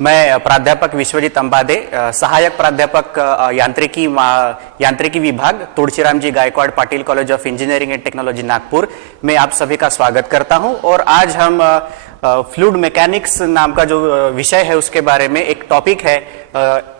मैं प्राध्यापक विश्वजीत अंबादे, सहायक प्राध्यापक यांत्रिकी विभाग, Tulsiram ji Gaikwad Patil college of engineering and technology Nagpur में आप सभी का स्वागत करता हूं। और आज हम फ्लूइड मैकेनिक्स नाम का जो विषय है उसके बारे में एक टॉपिक है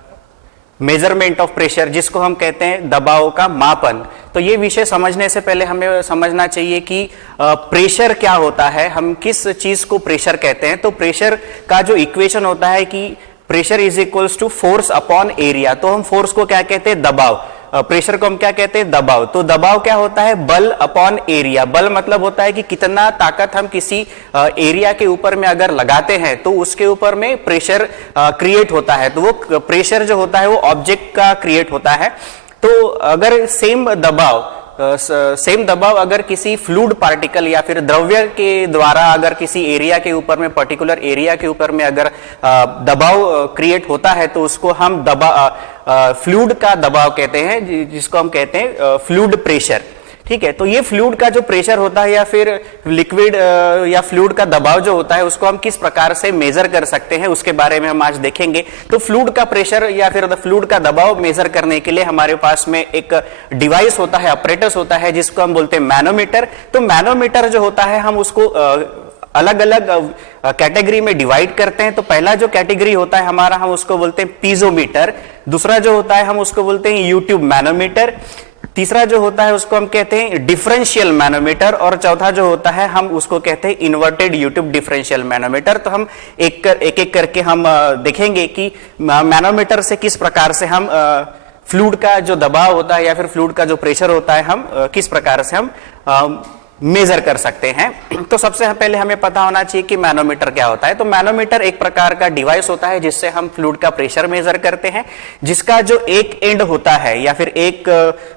मेजरमेंट ऑफ प्रेशर, जिसको हम कहते हैं दबाव का मापन। तो ये विषय समझने से पहले हमें समझना चाहिए कि प्रेशर क्या होता है, हम किस चीज को प्रेशर कहते हैं। तो प्रेशर का जो इक्वेशन होता है कि pressure is equals to force upon area. तो हम फोर्स को क्या कहते हैं, दबाव। प्रेशर को हम क्या कहते हैं, दबाव। तो दबाव क्या होता है, बल अपॉन एरिया। बल मतलब होता है कि कितना ताकत हम किसी एरिया के ऊपर में अगर लगाते हैं तो उसके ऊपर में प्रेशर क्रिएट होता है। तो वो प्रेशर जो होता है वो ऑब्जेक्ट का क्रिएट होता है। तो अगर सेम दबाव अगर किसी फ्लूइड पार्टिकल या फिर द्रव्य के द्वारा अगर किसी एरिया के ऊपर में, पर्टिकुलर एरिया के ऊपर में अगर दबाव क्रिएट होता है तो उसको हम फ्लूइड का दबाव कहते हैं, जिसको हम कहते हैं फ्लूइड प्रेशर। ठीक है, तो ये फ्लूइड का जो प्रेशर होता है या फिर लिक्विड या फ्लूइड का दबाव जो होता है उसको हम किस प्रकार से मेजर कर सकते हैं उसके बारे में हम आज देखेंगे। तो फ्लूइड का प्रेशर या फिर फ्लूइड का दबाव मेजर करने के लिए हमारे पास में एक डिवाइस होता है, अपरेटस होता है, जिसको हम बोलते हैं मैनोमीटर। तो मैनोमीटर जो होता है हम उसको अलग अलग कैटेगरी में डिवाइड करते हैं। तो पहला जो कैटेगरी होता है हमारा, हम उसको बोलते हैं पीजोमीटर। दूसरा जो होता है हम उसको बोलते हैं यूट्यूब मैनोमीटर। तीसरा जो होता है उसको हम कहते हैं डिफरेंशियल मैनोमीटर। और चौथा जो होता है हम उसको कहते हैं इन्वर्टेड यूट्यूब डिफरेंशियल मैनोमीटर। तो हम एक एक करके हम देखेंगे कि मैनोमीटर से किस प्रकार से हम फ्लूइड का जो दबाव होता है या फिर फ्लूइड का जो प्रेशर होता है हम किस प्रकार से हम मेजर कर सकते हैं। तो सबसे पहले हमें पता होना चाहिए कि मैनोमीटर क्या होता है। तो मैनोमीटर एक प्रकार का डिवाइस होता है जिससे हम फ्लूइड का प्रेशर मेजर करते हैं, जिसका जो एक एंड होता है या फिर एक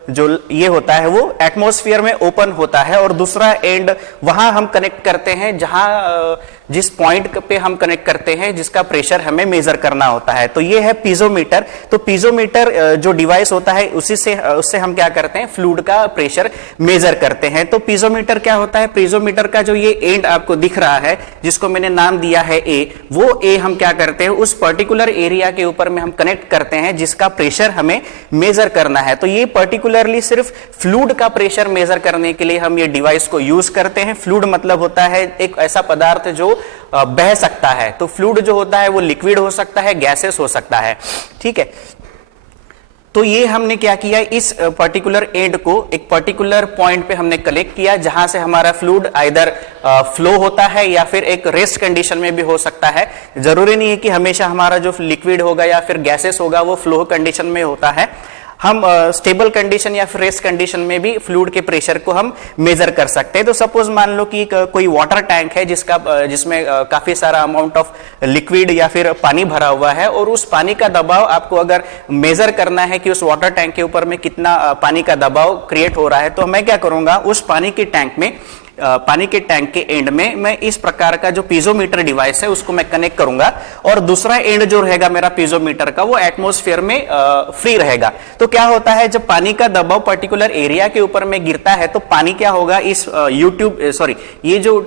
जो ये होता है वो एटमॉस्फेयर में ओपन होता है, और दूसरा एंड वहां हम कनेक्ट करते हैं जहां जिस पॉइंट पे हम कनेक्ट करते हैं जिसका प्रेशर हमें मेजर करना होता है। तो ये है पीजोमीटर। तो पीजोमीटर जो डिवाइस होता है उससे हम क्या करते हैं, फ्लूइड का प्रेशर मेजर करते हैं। तो पीजोमीटर क्या होता है, पीजोमीटर का जो ये एंड आपको दिख रहा है जिसको मैंने नाम दिया है ए, वो ए हम क्या करते हैं उस पर्टिकुलर एरिया के ऊपर में हम कनेक्ट करते हैं जिसका प्रेशर हमें मेजर करना है। तो ये पर्टिकुलरली सिर्फ फ्लूइड का प्रेशर मेजर करने के लिए हम ये डिवाइस को यूज करते हैं। फ्लूइड मतलब होता है एक ऐसा पदार्थ जो बह सकता है। तो फ्लूइड जो होता है वो लिक्विड हो सकता है, गैसेस हो सकता है। ठीक है, तो ये हमने क्या किया, इस पर्टिकुलर एंड को एक पर्टिकुलर पॉइंट पे हमने कलेक्ट किया जहां से हमारा फ्लूइड आइदर फ्लो होता है या फिर एक रेस्ट कंडीशन में भी हो सकता है। जरूरी नहीं है कि हमेशा हमारा जो लिक्विड होगा या फिर गैसेस होगा वो फ्लो कंडीशन में होता है। हम स्टेबल कंडीशन या फिर रेस्ट कंडीशन में भी फ्लूइड के प्रेशर को हम मेजर कर सकते हैं। तो सपोज मान लो कि कोई वाटर टैंक है जिसमें काफी सारा अमाउंट ऑफ लिक्विड या फिर पानी भरा हुआ है, और उस पानी का दबाव आपको अगर मेजर करना है कि उस वाटर टैंक के ऊपर में कितना पानी का दबाव क्रिएट हो रहा है, तो मैं क्या करूंगा, उस पानी के टैंक के एंड में मैं इस प्रकार का जो पीजोमीटर डिवाइस है उसको मैं कनेक्ट करूंगा, और दूसरा एंड जो रहेगा मेरा पीजोमीटर का वो एटमॉस्फेयर में फ्री रहेगा। तो क्या होता है, जब पानी का दबाव पर्टिकुलर एरिया के ऊपर में गिरता है तो पानी क्या होगा, इस ये जो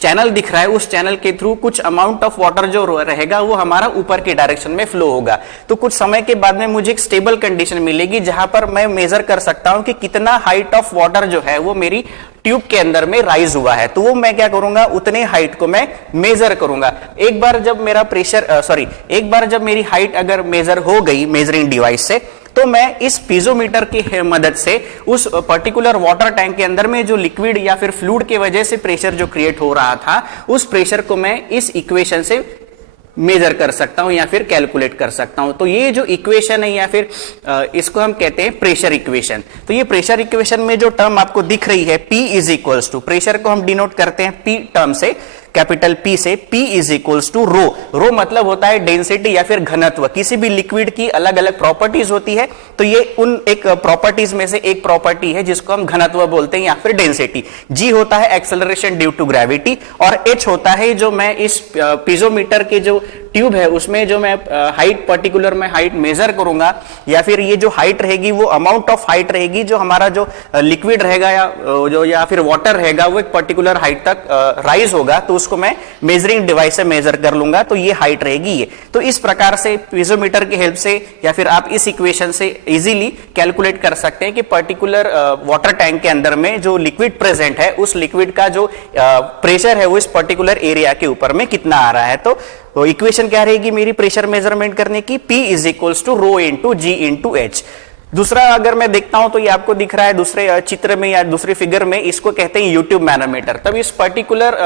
चैनल दिख रहा है उस चैनल के थ्रू कुछ अमाउंट ऑफ वाटर जो रहेगा वो हमारा ऊपर के डायरेक्शन में फ्लो होगा। तो कुछ समय के बाद में मुझे एक स्टेबल कंडीशन मिलेगी जहां पर मैं मेजर कर सकता हूं कि कितना हाइट ऑफ वाटर जो है वो मेरी ट्यूब के अंदर में राइज हुआ है। तो वो मैं क्या करूंगा, उतने हाइट को मैं मेजर करूंगा। एक बार जब मेरी हाइट अगर मेजर हो गई मेजरिंग डिवाइस से, तो मैं इस पीजोमीटर की मदद से उस पर्टिकुलर वाटर टैंक के अंदर में जो लिक्विड या फिर फ्लूइड के वजह से प्रेशर जो क्रिएट हो रहा था उस प्रेशर को मैं इस इक्वेशन से मेजर कर सकता हूं या फिर कैलकुलेट कर सकता हूं। तो ये जो इक्वेशन है या फिर इसको हम कहते हैं प्रेशर इक्वेशन। तो ये प्रेशर इक्वेशन में जो टर्म आपको दिख रही है P is equals to, pressure को हम डिनोट करते हैं P टर्म से, कैपिटल P से, P is equals to rho. Rho मतलब होता है डेंसिटी या फिर घनत्व। किसी भी लिक्विड की अलग अलग प्रॉपर्टीज होती है, तो ये उन एक प्रॉपर्टीज में से एक प्रॉपर्टी है जिसको हम घनत्व बोलते हैं या फिर डेंसिटी। G होता है एक्सेलरेशन ड्यू टू ग्रेविटी, और H होता है जो मैं इस पीजोमीटर के जो ट्यूब है उसमें जो मैं हाइट पर्टिकुलर में हाइट मेजर करूंगा, या फिर ये जो हाइट रहेगी वो अमाउंट ऑफ हाइट रहेगी जो हमारा जो लिक्विड रहेगा या फिर वाटर रहेगा वो एक पर्टिकुलर हाइट तक राइज होगा, तो उसको मैं मेजरिंग डिवाइस से मेजर कर लूंगा, तो ये हाइट रहेगी ये। तो इस प्रकार से पीजोमीटर की हेल्प से या फिर आप इस इक्वेशन से इजीली कैलकुलेट कर सकते हैं कि पर्टिकुलर वाटर टैंक के अंदर में जो लिक्विड प्रेजेंट है उस लिक्विड का जो प्रेशर है वो इस पर्टिकुलर एरिया के ऊपर में कितना आ रहा है। तो इक्वेशन क्या रहेगी मेरी प्रेशर मेजरमेंट करने की, P is equals to rho into G into H. दूसरा अगर मैं देखता हूं तो ये आपको दिख रहा है दूसरे चित्र में या दूसरे फिगर में, इसको कहते हैं यूट्यूब मैनोमीटर। तब इस पर्टिकुलर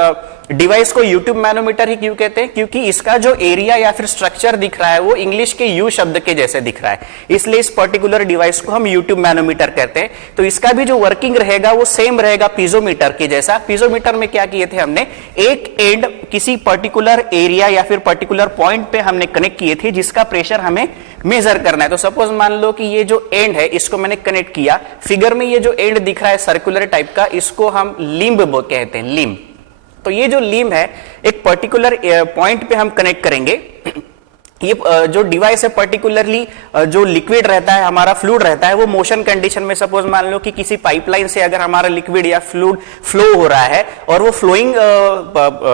डिवाइस को यूट्यूब मैनोमीटर ही क्यों कहते हैं, क्योंकि इसका जो एरिया या फिर स्ट्रक्चर दिख रहा है वो इंग्लिश के यू शब्द के जैसे दिख रहा है, इसलिए इस पर्टिकुलर डिवाइस को हम यूट्यूब मैनोमीटर कहते हैं। तो इसका भी जो वर्किंग रहेगा वो सेम रहेगा पीजोमीटर के जैसा। पीजोमीटर में क्या किए थे हमने, एक एंड किसी पर्टिकुलर एरिया या फिर पर्टिकुलर पॉइंट पे हमने कनेक्ट किए थे जिसका प्रेशर हमें मेजर करना है। तो सपोज मान लो कि ये जो एंड है इसको मैंने कनेक्ट किया, फिगर में ये जो एंड दिख रहा है सर्कुलर टाइप का, इसको हम लिम्ब कहते हैं, लिम्ब। तो ये जो लिम्ब है एक पर्टिकुलर पॉइंट पे हम कनेक्ट करेंगे। ये जो डिवाइस है पर्टिकुलरली जो लिक्विड रहता है हमारा फ्लूइड रहता है वो मोशन कंडीशन में, सपोज मान लो कि किसी पाइपलाइन से अगर हमारा लिक्विड या फ्लूइड फ्लो हो रहा है और वो फ्लोइंग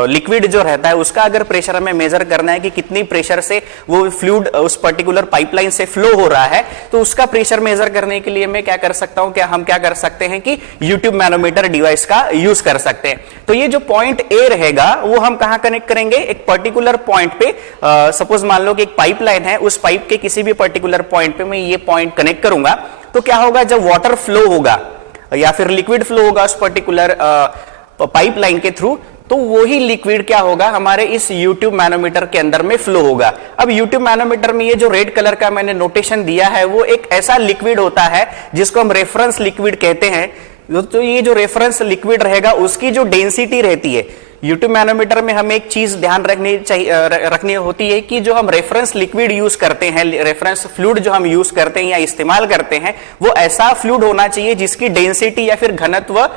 लिक्विड जो रहता है उसका अगर प्रेशर हमें मेजर करना है कि कितनी प्रेशर से वो फ्लूइड उस पर्टिकुलर पाइपलाइन से फ्लो हो रहा है, तो उसका प्रेशर मेजर करने के लिए मैं क्या कर सकता हूं, हम क्या कर सकते हैं कि यूट्यूब मैनोमीटर डिवाइस का यूज कर सकते हैं। तो ये जो पॉइंट ए रहेगा वो हम कहां कनेक्ट करेंगे, एक पर्टिकुलर पॉइंट पे, सपोज मान लो एक पाइपलाइन है, उस पाइप के किसी भी पर्टिकुलर पॉइंट पे मैं ये पॉइंट कनेक्ट करूंगा। तो क्या होगा, जब वाटर फ्लो होगा या फिर लिक्विड फ्लो होगा उस पर्टिकुलर पाइपलाइन के थ्रू, तो वही लिक्विड क्या होगा हमारे इस यूट्यूब मैनोमीटर के अंदर में फ्लो होगा। अब यूट्यूब मैनोमीटर में ये जो रेड कलर का मैंने नोटेशन दिया है वो एक ऐसा लिक्विड होता है जिसको हम रेफरेंस लिक्विड कहते हैं। तो ये जो रेफरेंस लिक्विड रहेगा उसकी जो डेंसिटी रहती है, यूट्यूब मैनोमीटर में हमें एक चीज ध्यान रखनी होती है कि जो हम रेफरेंस लिक्विड यूज करते हैं, रेफरेंस फ्लूइड जो हम यूज करते हैं या इस्तेमाल करते हैं, वो ऐसा फ्लूइड होना चाहिए जिसकी डेंसिटी या फिर घनत्व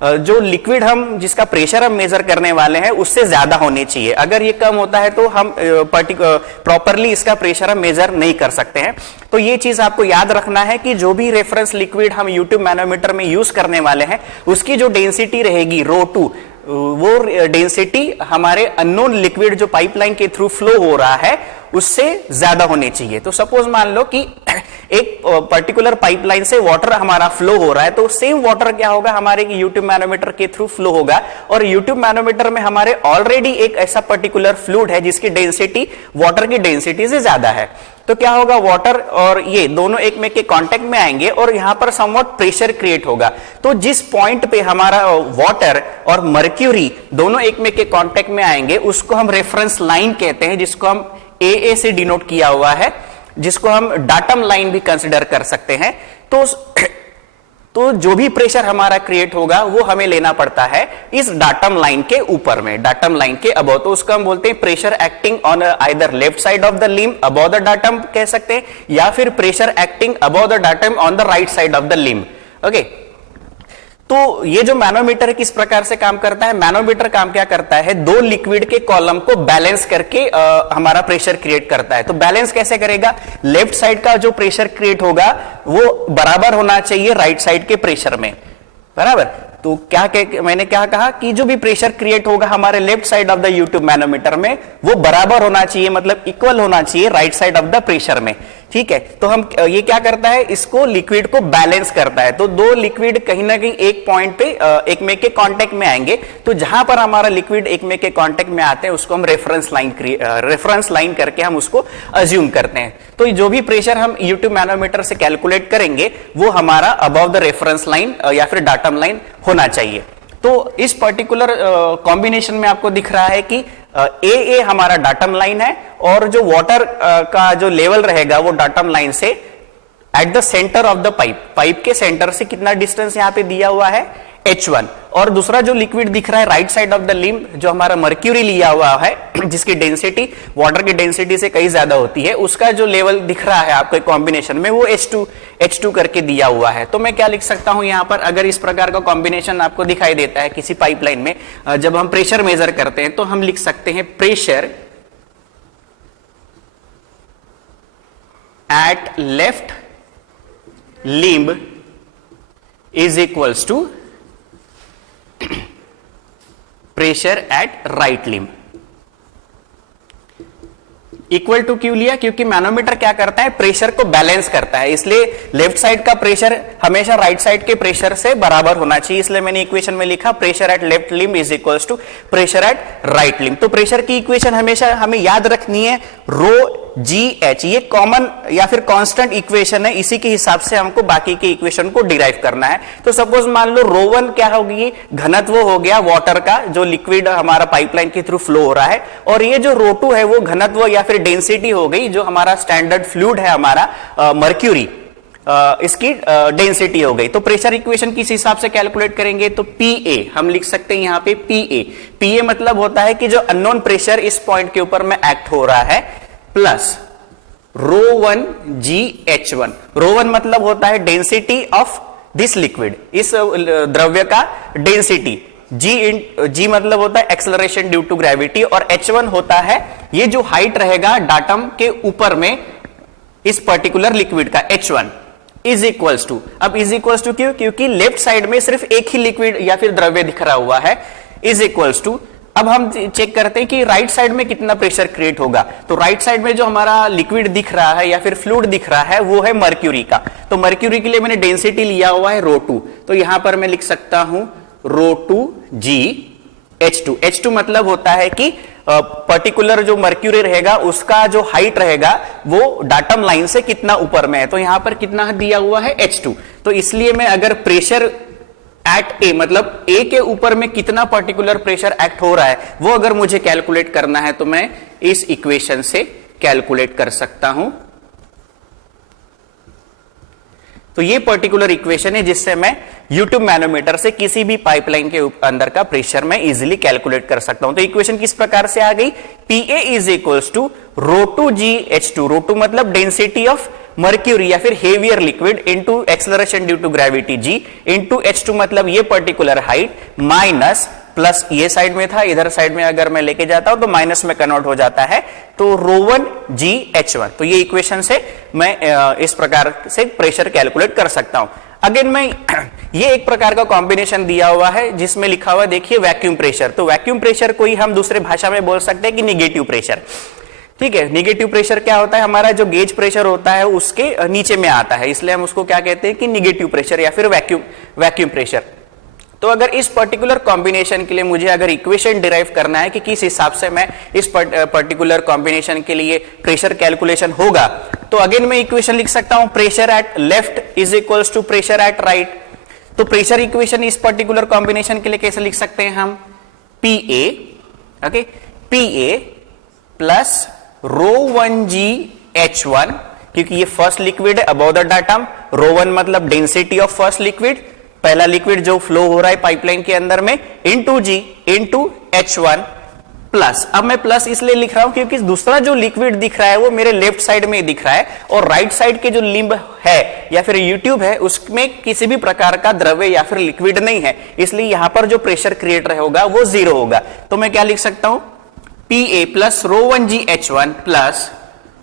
जो लिक्विड हम जिसका प्रेशर हम मेजर करने वाले हैं उससे ज्यादा होनी चाहिए। अगर ये कम होता है तो हम प्रॉपरली इसका प्रेशर हम मेजर नहीं कर सकते हैं। तो ये चीज आपको याद रखना है कि जो भी रेफरेंस लिक्विड हम यूट्यूब मैनोमीटर में यूज करने वाले हैं उसकी जो डेंसिटी रहेगी ρ2, वो डेंसिटी हमारे अननोन लिक्विड जो पाइपलाइन के थ्रू फ्लो हो रहा है उससे ज्यादा होनी चाहिए। तो सपोज मान लो कि एक पर्टिकुलर पाइपलाइन से वाटर हमारा फ्लो हो रहा है, तो सेम वाटर क्या होगा हमारे यूट्यूब मैनोमीटर के थ्रू फ्लो होगा, और यूट्यूब मैनोमीटर में हमारे ऑलरेडी एक ऐसा पर्टिकुलर फ्लूइड है जिसकी डेंसिटी वाटर की डेंसिटी से ज्यादा है। तो क्या होगा, वाटर और ये दोनों एक में के कांटेक्ट में आएंगे और यहां पर समवॉट प्रेशर क्रिएट होगा। तो जिस पॉइंट पे हमारा वाटर और मर्क्यूरी दोनों एक में के कांटेक्ट में आएंगे उसको हम रेफरेंस लाइन कहते हैं, जिसको हम AA से डिनोट किया हुआ है, जिसको हम डाटम लाइन भी कंसिडर कर सकते हैं। तो जो भी प्रेशर हमारा क्रिएट होगा वो हमें लेना पड़ता है इस डाटम लाइन के ऊपर में, डाटम लाइन के अबव। तो उसको हम बोलते हैं pressure acting on either left side of the limb above the datum कह सकते हैं, या फिर pressure acting above the datum on the right side of the limb. Okay, तो ये जो मैनोमीटर किस प्रकार से काम करता है, मैनोमीटर काम क्या करता है, दो लिक्विड के कॉलम को बैलेंस करके हमारा प्रेशर क्रिएट करता है। तो बैलेंस कैसे करेगा, लेफ्ट साइड का जो प्रेशर क्रिएट होगा वो बराबर होना चाहिए राइट साइड के प्रेशर में, बराबर। तो मैंने क्या कहा कि जो भी प्रेशर क्रिएट होगा हमारे left side of the U tube manometer में वो बराबर होना चाहिए, मतलब इक्वल होना चाहिए right side of the pressure में। ठीक है, तो हम ये क्या करता है, इसको लिक्विड को बैलेंस करता है। तो दो लिक्विड कहीं ना कहीं एक पॉइंट पे एक में के कांटेक्ट में आएंगे, तो जहां पर हमारा लिक्विड एक में के कांटेक्ट में आते हैं उसको हम रेफरेंस लाइन करके हम उसको अज्यूम करते हैं। तो जो भी प्रेशर हम यूट्यूब मैनोमीटर से कैलकुलेट करेंगे वो हमारा अबव द रेफरेंस लाइन या फिर डाटम लाइन होना चाहिए। तो इस पर्टिकुलर कॉम्बिनेशन में आपको दिख रहा है कि AA हमारा डाटम लाइन है और जो वाटर का जो लेवल रहेगा वो डाटम लाइन से at the centre of the pipe के सेंटर से कितना डिस्टेंस यहां पे दिया हुआ है H1, और दूसरा जो लिक्विड दिख रहा है right side of the limb जो हमारा मर्क्यूरी लिया हुआ है जिसकी डेंसिटी वाटर की डेंसिटी से कहीं ज्यादा होती है, उसका जो लेवल दिख रहा है आपको कॉम्बिनेशन में वो H2 करके दिया हुआ है। तो मैं क्या लिख सकता हूं यहां पर, अगर इस प्रकार का कॉम्बिनेशन आपको दिखाई देता है किसी पाइपलाइन में, जब हम प्रेशर मेजर करते हैं तो हम लिख सकते हैं pressure at left limb is equals to pressure at right limb. Equal to क्यों लिया? क्योंकि मैनोमीटर क्या करता है, प्रेशर को बैलेंस करता है, इसलिए लेफ्ट साइड का प्रेशर हमेशा राइट साइड के प्रेशर से बराबर होना चाहिए, इसलिए मैंने इक्वेशन में लिखा pressure at left limb is equals to pressure at right limb. तो प्रेशर की इक्वेशन हमेशा हमें याद रखनी है रो जी एच, ये कॉमन या फिर कांस्टेंट इक्वेशन है, इसी के हिसाब से हमको बाकी के इक्वेशन को डिराइव करना है। तो सपोज मान लो रो वन क्या होगी, घनत्व हो गया वाटर का, जो लिक्विड हमारा पाइपलाइन के थ्रू फ्लो हो रहा है, और ये जो रो टू है वो घनत्व या फिर डेंसिटी हो गई, जो हमारा स्टैंडर्ड फ्लूइड है हमारा मर्क्यूरी, इसकी डेंसिटी हो गई। तो प्रेशर इक्वेशन किस हिसाब से कैलकुलेट करेंगे, तो PA हम लिख सकते हैं यहां पे PA मतलब होता है कि जो अननोन प्रेशर इस पॉइंट के ऊपर में एक्ट हो रहा है, प्लस ρ1 GH1। ρ1 मतलब होता है डेंसिटी ऑफ दिस लिक्विड, इस द्रव्य का डेंसिटी, G मतलब होता है एक्सेलरेशन ड्यू टू ग्रेविटी, और H1 होता है ये जो हाइट रहेगा डाटम के ऊपर में इस पर्टिकुलर लिक्विड का, H1 इज इक्वल्स टू, अब इज इक्वल्स टू क्यों, क्योंकि लेफ्ट साइड में सिर्फ एक ही लिक्विड या फिर द्रव्य दिख रहा हुआ है, इज इक्वल्स टू, अब हम चेक करते हैं कि राइट साइड में कितना प्रेशर क्रिएट होगा। तो राइट साइड में जो हमारा लिक्विड दिख रहा है या फिर फ्लूइड दिख रहा है वो है मर्क्यूरी का, तो मर्क्यूरी के लिए मैंने डेंसिटी लिया हुआ है ρ2, तो यहां पर मैं लिख सकता हूं ρ2 GH2। H2 मतलब होता है कि पर्टिकुलर जो मर्क्यूरी रहेगा उसका जो हाइट रहेगा वो डाटम लाइन से कितना ऊपर में है, तो यहां पर कितना दिया हुआ है H2। तो इसलिए मैं अगर प्रेशर एट ए मतलब ए के ऊपर में कितना पर्टिकुलर प्रेशर एक्ट हो रहा है वो अगर मुझे कैलकुलेट करना है तो मैं इस इक्वेशन से कैलकुलेट कर सकता हूं। तो ये पर्टिकुलर इक्वेशन है जिससे मैं यूट्यूब मैनोमीटर से किसी भी पाइपलाइन के अंदर का प्रेशर मैं इजीली कैलकुलेट कर सकता हूं। तो इक्वेशन किस प्रकार से आ गई, PA is equals to ρ2 GH2, ρ2 मतलब डेंसिटी ऑफ मर्क्यूरी या फिर heavier liquid into acceleration due to gravity G into H2 मतलब ये पर्टिकुलर हाइट माइनस प्लस ये साइड में था, इधर साइड में अगर मैं लेके जाता हूं तो माइनस में कन्वर्ट हो जाता है, तो ρ1 GH1। तो ये इक्वेशन से मैं इस प्रकार से प्रेशर कैलकुलेट कर सकता हूं। अगेन मैं ये एक प्रकार का कॉम्बिनेशन दिया हुआ है जिसमें लिखा हुआ देखिए वैक्यूम प्रेशर, तो वैक्यूम प्रेशर को ही हम दूसरे भाषा में बोल सकते हैं कि निगेटिव प्रेशर। ठीक है, निगेटिव प्रेशर क्या होता है, हमारा जो गेज प्रेशर होता है उसके नीचे में आता है, इसलिए हम उसको क्या कहते हैं कि निगेटिव प्रेशर या फिर वैक्यूम प्रेशर। तो अगर इस पर्टिकुलर कॉम्बिनेशन के लिए मुझे अगर इक्वेशन डिराइव करना है कि किस हिसाब से मैं इस पर्टिकुलर कॉम्बिनेशन के लिए प्रेशर कैलकुलेशन होगा, तो अगेन मैं इक्वेशन लिख सकता हूं pressure at left is equals to pressure at right. तो प्रेशर इक्वेशन इस पर्टिकुलर कॉम्बिनेशन के लिए कैसे लिख सकते हैं हम, PA, okay, PA plus ρ1 GH1, क्योंकि ये फर्स्ट लिक्विड है अबव द डाटम, ρ1 मतलब डेंसिटी ऑफ फर्स्ट लिक्विड, पहला लिक्विड जो फ्लो हो रहा है पाइपलाइन के अंदर में, into G into H1 plus, अब मैं प्लस इसलिए लिख रहा हूं क्योंकि दूसरा जो लिक्विड दिख रहा है वो मेरे लेफ्ट साइड में दिख रहा है और राइट साइड के जो लिम्ब है या फिर यूट्यूब है उसमें किसी भी प्रकार का द्रव्य या फिर लिक्विड नहीं है, इसलिए यहां पर जो प्रेशर क्रिएट होगा वो 0 होगा। तो मैं क्या लिख सकता हूं, PA plus ρ1 GH1 plus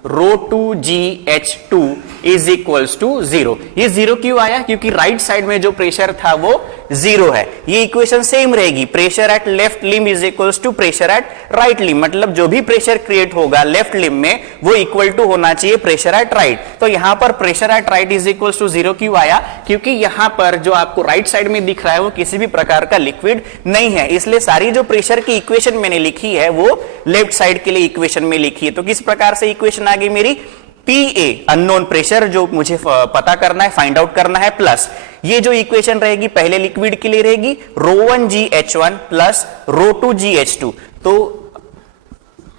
ρ2 GH2 is equals to 0। ये 0 क्यों आया, क्योंकि राइट साइड में जो प्रेशर था वो 0 है। ये इक्वेशन सेम रहेगी, pressure at left limb is equals to pressure at right limb, मतलब जो भी प्रेशर क्रिएट होगा लेफ्ट लिम्ब में वो इक्वल टू होना चाहिए प्रेशर एट राइट। तो यहां पर pressure at right is equals to 0 क्यों आया, क्योंकि यहां पर जो आपको राइट साइड में दिख रहा है वो किसी भी प्रकार का लिक्विड नहीं है, इसलिए सारी जो प्रेशर की इक्वेशन मैंने लिखी है वो लेफ्ट साइड के लिए इक्वेशन में लिखी है। तो किस प्रकार से इक्वेशन आ गई मेरी, PA अननोन प्रेशर जो मुझे पता करना है, फाइंड आउट करना है, प्लस ये जो इक्वेशन रहेगी पहले लिक्विड के लिए रहेगी ρ1 GH1 प्लस ρ2 GH2। तो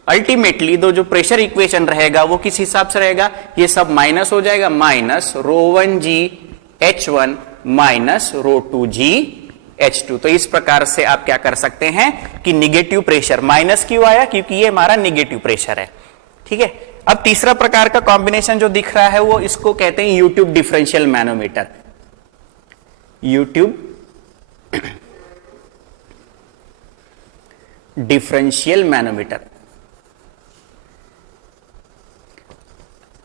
अल्टीमेटली जो प्रेशर इक्वेशन रहेगा वो किस हिसाब से रहेगा, ये सब माइनस हो जाएगा, माइनस ρ1 GH1 माइनस ρ2 GH2। तो इस प्रकार से आप क्या कर सकते हैं कि निगेटिव प्रेशर, माइनस क्यों आया, क्योंकि ये हमारा निगेटिव प्रेशर है। ठीक है, अब तीसरा प्रकार का कॉम्बिनेशन जो दिख रहा है वो इसको कहते हैं YouTube differential manometer. YouTube differential manometer.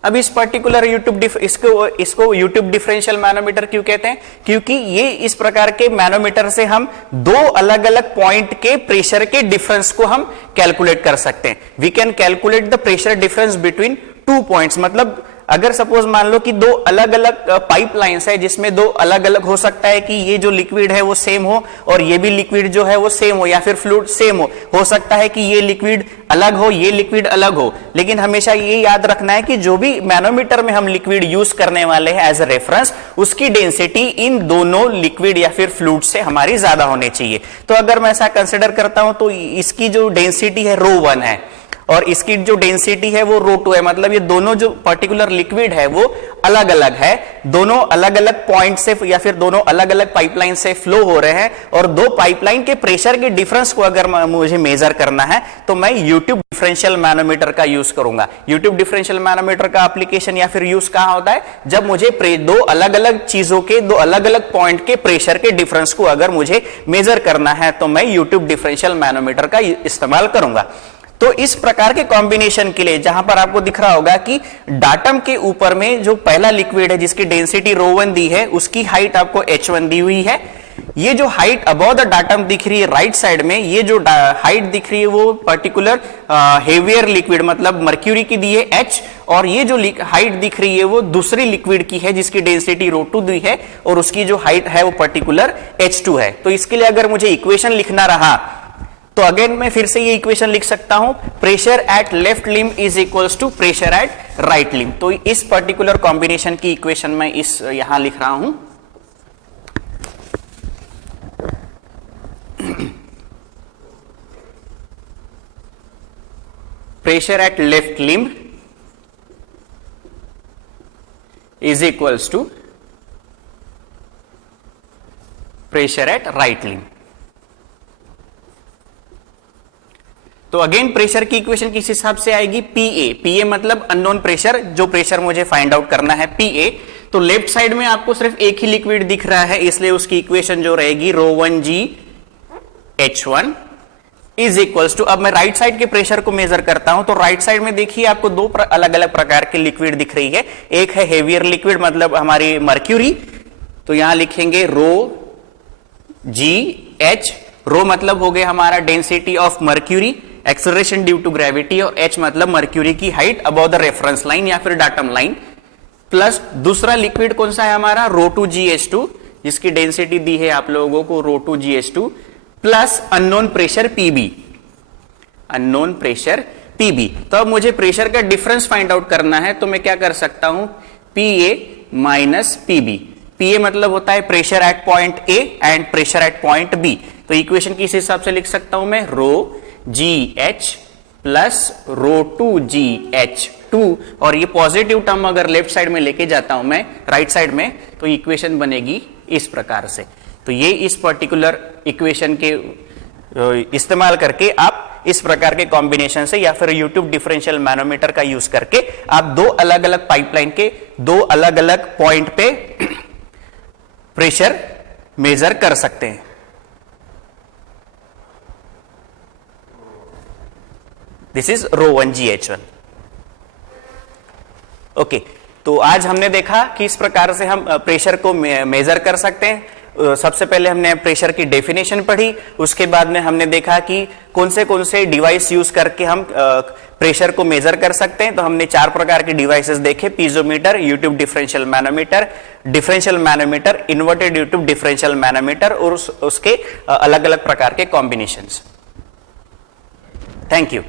अब इस पर्टिकुलर इसको यूट्यूब डिफरेंशियल मैनोमीटर क्यों कहते हैं? क्योंकि ये इस प्रकार के मैनोमीटर से हम दो अलग अलग पॉइंट के प्रेशर के डिफरेंस को हम कैलकुलेट कर सकते हैं। We can calculate the pressure difference between 2 points. मतलब अगर सपोज मान लो कि दो अलग अलग पाइपलाइंस है जिसमें दो अलग अलग हो सकता है कि ये जो लिक्विड है वो सेम हो और ये भी लिक्विड जो है वो सेम हो या फिर फ्लूइड सेम हो सकता है कि ये लिक्विड अलग हो, ये लिक्विड अलग हो। लेकिन हमेशा ये याद रखना है कि जो भी मैनोमीटर में हम लिक्विड यूज करने वाले हैं एज अ रेफरेंस, उसकी डेंसिटी इन दोनों लिक्विड या फिर फ्लूइड से हमारी ज्यादा होनी चाहिए। तो अगर मैं ऐसा कंसिडर करता हूं तो इसकी जो डेंसिटी है ρ1 है और इसकी जो डेंसिटी है वो ρ2 है। मतलब ये दोनों जो पर्टिकुलर लिक्विड है वो अलग अलग है, दोनों अलग अलग पॉइंट से या फिर दोनों अलग अलग पाइपलाइन से फ्लो हो रहे हैं और दो पाइपलाइन के प्रेशर के डिफरेंस को अगर मुझे मेजर करना है तो मैं यूट्यूब डिफरेंशियल मैनोमीटर का यूज करूंगा। यूट्यूब डिफरेंशियल मैनोमीटर का एप्लीकेशन या फिर यूज कहां होता है? जब मुझे दो अलग अलग चीजों के दो अलग अलग पॉइंट के प्रेशर के डिफरेंस को अगर मुझे मेजर करना है तो मैं यूट्यूब डिफरेंशियल मैनोमीटर का इस्तेमाल करूंगा। तो इस प्रकार के कॉम्बिनेशन के लिए जहां पर आपको दिख रहा होगा कि डाटम के ऊपर में जो पहला लिक्विड है जिसकी डेंसिटी ρ1 दी है, उसकी हाइट आपको h1 दी हुई है। ये जो हाइट अबव द डाटम दिख रही है राइट साइड में, ये जो हाइट दिख रही है वो पर्टिकुलर हेवियर लिक्विड मतलब मर्क्यूरी की दी है h, और ये जो हाइट दिख रही है वो दूसरी लिक्विड की है जिसकी डेंसिटी ρ2 दी है और उसकी जो हाइट है वो पर्टिकुलर h2 है। तो इसके लिए अगर मुझे इक्वेशन लिखना रहा तो अगेन मैं फिर से ये इक्वेशन लिख सकता हूं, pressure at left limb is equals to pressure at right limb. तो इस पर्टिकुलर कॉम्बिनेशन की इक्वेशन मैं इस यहां लिख रहा हूं। Pressure at left limb is equals to pressure at right limb. तो अगेन प्रेशर की इक्वेशन किस हिसाब से आएगी? पीए मतलब अननोन प्रेशर, जो प्रेशर मुझे फाइंड आउट करना है पीए। तो लेफ्ट साइड में आपको सिर्फ एक ही लिक्विड दिख रहा है, इसलिए उसकी इक्वेशन जो रहेगी ρ1g h1 is equals to, अब मैं राइट साइड के प्रेशर को मेजर करता हूं तो राइट साइड में देखिए आपको दो अलग अलग प्रकार के लिक्विड दिख रही है। एक है हेवियर लिक्विड मतलब हमारी मर्क्यूरी, तो यहां लिखेंगे ρgh। रो मतलब हो गया हमारा density of mercury, acceleration due to gravity, और h मतलब मर्क्यूरी की height above the reference line या फिर डाटम लाइन, प्लस दूसरा लिक्विड कौन सा है हमारा ρ2gh2 जिसकी डेंसिटी दी है आप लोगों को ρ2gh2 plus unknown pressure pb, unknown pressure pb। तो अब मुझे प्रेशर का डिफरेंस फाइंड आउट करना है तो मैं क्या कर सकता हूं, pa माइनस pb। pa मतलब होता है pressure at point a and pressure at point b। तो इक्वेशन किस हिसाब से लिख सकता हूं मैं, ρgh प्लस ρ2gh2, और ये पॉजिटिव टर्म अगर लेफ्ट साइड में लेके जाता हूं मैं राइट साइड में तो इक्वेशन बनेगी इस प्रकार से। तो ये इस पर्टिकुलर इक्वेशन के इस्तेमाल करके आप इस प्रकार के कॉम्बिनेशन से या फिर यूट्यूब डिफरेंशियल मैनोमीटर का यूज करके आप दो अलग अलग पाइपलाइन के दो अलग अलग पॉइंट पे प्रेशर मेजर कर सकते हैं। This is ρ1gh1। ओके, तो आज हमने देखा कि इस प्रकार से हम प्रेशर को मेजर कर सकते हैं। सबसे पहले हमने प्रेशर की डेफिनेशन पढ़ी, उसके बाद में हमने देखा कि कौन से डिवाइस यूज करके हम प्रेशर को मेजर कर सकते हैं। तो हमने 4 प्रकार के डिवाइसेस देखे, piezometer, YouTube differential manometer, inverted YouTube differential manometer और उसके अलग अलग प्रकार के कॉम्बिनेशंस। Thank you.